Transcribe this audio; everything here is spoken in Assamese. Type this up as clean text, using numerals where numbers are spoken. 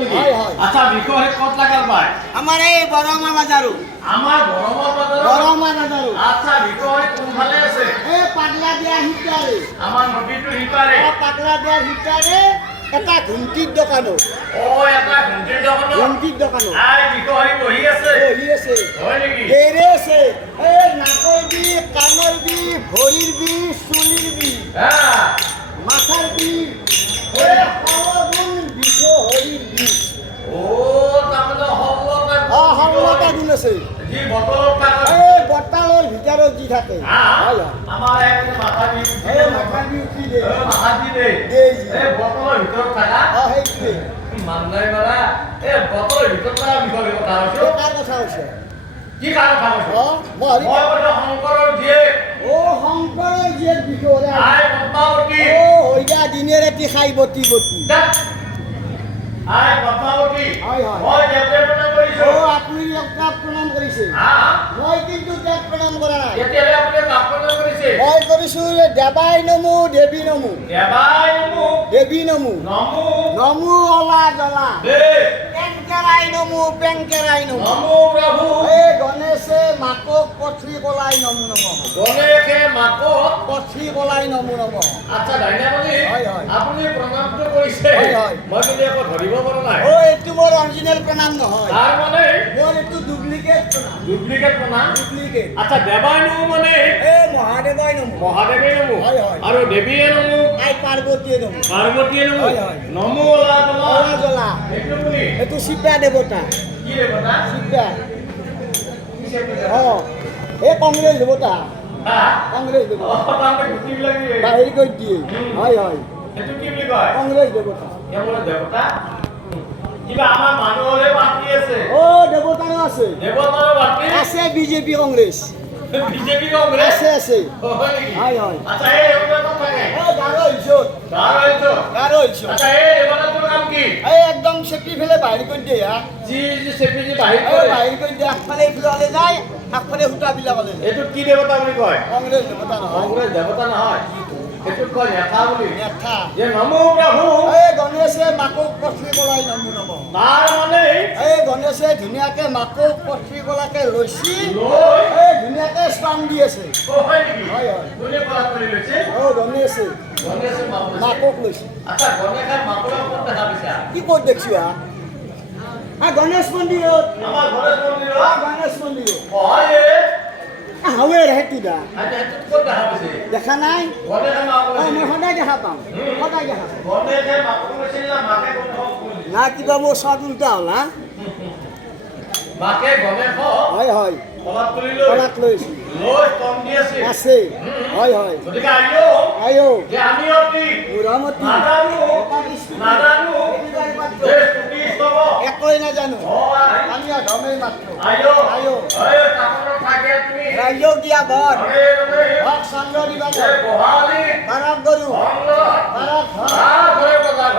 নেকি? হয়, হয়। আচ্ছা বিষয় ক'ত লাগাল পায়? আমাৰ এই বৰমা বাজাৰো আমাৰ বৰমা বাজাৰত। বৰমা বাজাৰো আচ্ছা বিষয় কোনফালে আছে? এই পাগলা দিয়া সিটাৰে আমাৰ নদীটো সিপাৰে। পাগলা দিয়া সিটাৰে এটা ঘুমটিৰ দোকানো এটা ঘুমটিৰ দোকানত। ঘুমটিৰ দোকানো বিষয় বহি আছে। বহি আছে হয় নেকি? দেৰে আছে এই নাকৰ বিষ কাণৰ বিষ ভৰিৰ বিষ চুলিৰ বিষ হ্যাঁ মাথাৰ বিষ এই সলগুণ বিষ হৰিৰ বিষ তাৰমানে হলতে সলতা গুণ আছে যি বটলত থাকে। এই বটালৰ ভিতৰত যি থাকে হয় আমাৰ এক মাথা বিষ এই মাথা বিষ উঠি দে মাথা দি দে। দেই এই বটলৰ ভিতৰত থাকা সেইটোৱে মানুহে মাৰা এই বটলৰ ভিতৰত থকা বিষয় কথা কৈছো। এই কাৰ কথা হৈছে কি কাৰ কথা কৈছো? মই মই কৈছো শংকৰৰ জীয়েক শংকৰৰ জীয়েক বিষয়ে আই পদ্মাৱতী। হইয়া দিনে ৰাতি খাই বতি বতি আই পদ্মাৱতী। হয়, হয়। মই দেৱদেৱ প্ৰণাম কৰিছো। আপুনি তাক প্ৰণাম কৰিছে হা মই কিন্তু তাক প্ৰণাম কৰা নাই এতিয়ালৈ আপুনি কাক প্ৰণাম কৰিছে? মই কৰিছো দেৱাই নমো দেৱী নমো দেৱাই নমো দেৱী নমো নমো নমো অলা জলা দেৱ পেংকেৰাই নমো পেংকেৰাই নমো নমো প্ৰভু। এই গণেশে মাকক পথি কলাই নমো নম গণেশে মাকক। পথি কলাই নমো নম আচ্ছা ডাইনাপতি হয়, হয়। আপুনি প্ৰণামটো কৰিছে। হয়, হয়। মই কিন্তু একো ধৰিব পৰা নাই। এইটো মোৰ অৰিজিনেল প্ৰণাম নহয় তাৰ মানে মোৰ এইটো ডুপ্লিকেট প্ৰণাম ডুপ্লিকেট প্ৰণাম। ডুপ্লিকেট আচ্ছা দেৱাই নমো মানে এই মহাদেৱাই নমো মহাদেৱে নমো হয়, হয়। আৰু দেৱীয়ে নমো আই পাৰ্বতীয়ে নমো পাৰ্বতীয়ে নমো হয়, হয়। নমো অলা জলা। অলা জলা এইটো বুলি এইটো শিপা দেৱতা কি দেৱতা? শিপা এই কংগ্ৰেছ দেৱতা হা কংগ্ৰেছ দেৱতা তাৰমানে গুটিবিলাক দিয়ে। বাহিৰ কৰি দিয়ে হয় হয় সেইটো কি বুলি কয়? কংগ্ৰেছ দেৱতা কেৱল দেৱতা কিবা আমাৰ মানুহৰে বাকী আছে। দেৱতাৰো আছে দেৱতাৰো বাকী আছে বিজেপি কংগ্ৰেছ বিজেপি কংগ্ৰেছ আছে আছে হয় নেকি? হয়, হয়। আচ্ছা এই দেৱতা থাকে গাৰো হিচত গাৰো এইটো। গাৰো হিচত আচ্ছা এই দেৱতাটোৰ নাম কি? এই একদম চেপি ফেলে বাহিৰ কৰি দিয়ে হা যি চেপি যি বাহিৰ কৰে বাহিৰ কৰি দিয়ে আগফালে এইফালে যায় আগফালে সূতাবিলাকলে যায় এইটো কি দেৱতা বুলি কয়? কংগ্ৰেছ দেৱতা নহয় কংগ্ৰেছ দেৱতা নহয় এইটোক কয় নেতা বুলি। নেতা যে নমো প্ৰভু এই গণেশে মাকক পথি কলাই নমো নম তাৰ মানে এই গণেশে ধুনীয়াকে মাকক পথি কলাকে লৈছি লৈ এই ধুনীয়াকে স্থান দি আছে হয় নেকি? হয়, হয়। কোনে কৰা কৰি লৈছে? গণেশে গণেশে মাক লৈছে। মাকক লৈছে আচ্ছা গণেশে মাকৰ ক'ত দেখা পাইছা? কি ক'ত দেখছো গণেশ মন্দিৰত আমাৰ গণেশ মন্দিৰত গণেশ মন্দিৰত হয় হাৱে সেইটো দা আচ্ছা এইটো ক'ত দেখা পাইছে? দেখা নাই গণেশে মাক মই লৈছে। সদায় দেখা পাওঁ সদায় দেখা পাওঁ গণেশে মাকক লৈছিল না মাকে গণেশক লৈছিল? না কিবা মোৰ চৰ্ট উল্টা হ'ল হা মাকে গণেশক হয় হয় কলাত তুলি লৈ কলাত লৈছো লৈ স্তন দি আছিল। আছে হয় হয় গতিকে আহিও আয়ো যে আমি অতি বুঢ়ামতী নাজানো নাজানো যে স্তুতি স্তব একোৱে নাজানো হয় আমি অধমেই মাত্ৰ আইও আইও। আইও কাপড় থাকে তুমি ৰাইজক দিয়া বৰ আৰে ৰে হক চন্দ্ৰ দিবা এ গোহালি বাৰক গৰু অঙ্গ বাৰক আ ধৰে কথা